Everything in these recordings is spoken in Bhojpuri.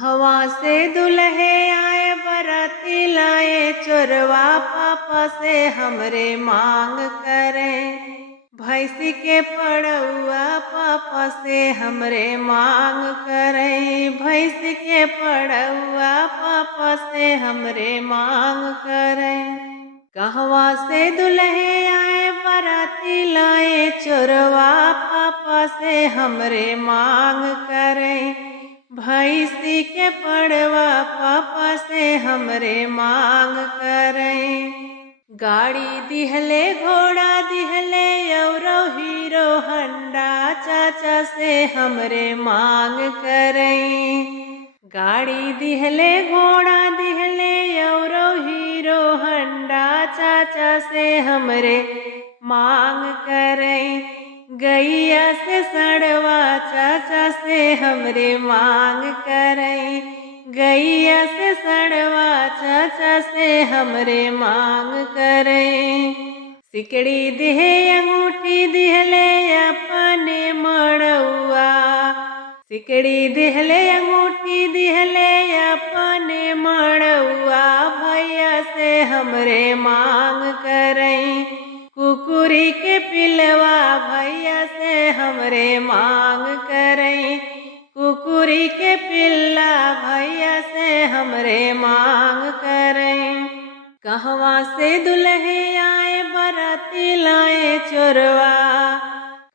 हवा से दुल्हे आए बराती लाए चोरवा पापा से हमरे मांग करें। भैंसी के पड़ुआ पापा से हमरे मांग करें। भैंसी के पड़ुआ पापा से हमरे मांग करें। कहवा से दुल्हे आए बराती लाए चोरवा पापा से हमरे मांग करें। भैंसी के पड़वा पापा से हमरे मांग करें। गाड़ी दिहले घोड़ा दिहले औरो हीरो हंडा चाचा से हमरे मांग करें। गाड़ी दिहले घोड़ा दिहले औरो हीरो हंडा चाचा से हमरे मांग करें। गैया से सड़वा चाचा से हमरे मांग करें। गैया से सड़वा चाचा से हमरे मांग करें। सिकड़ी दिहे अंगूठी दिहले अपने मड़ुआ। सिकड़ी दिहले अंगूठी दिहले अपने मड़ुआ। भैया से हमरे मांग करें। कुकुरी के पिलवा भैया से हमरे मांग करें। कुकुरी के पिल्ला भैया से हमरे मांग करें। कहवा से दुल्हे आए बराती लाए चोरवा।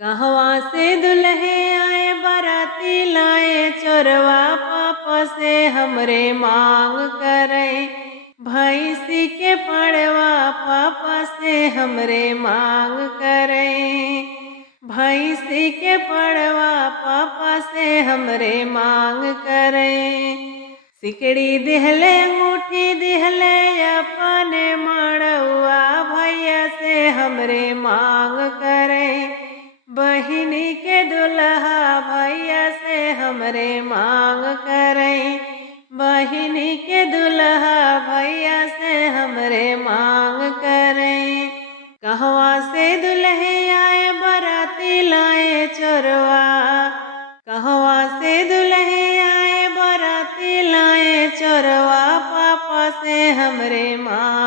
कहवा से दुल्हे आए बराती लाए चोरवा पापा से हमरे मांग करें। भैंसी के पड़वा पापा से हमरे मांग करें। भैंसी के पड़वा पापा से हमरे मांग करें। सिकड़ी दिहले अंगूठी दिहले अपने मड़ुआ। भैया से हमरे मांग करें। बहिनी के दुल्हा भैया से हमरे मांग करें। बहिनी के दुल्हा भैया से हमरे मांग करें। कहवा से दुल्हे आए बराती लाए चोरवा। कहवा से दुल्हे आए बराती लाए चोरवा पापा से हमरे मांग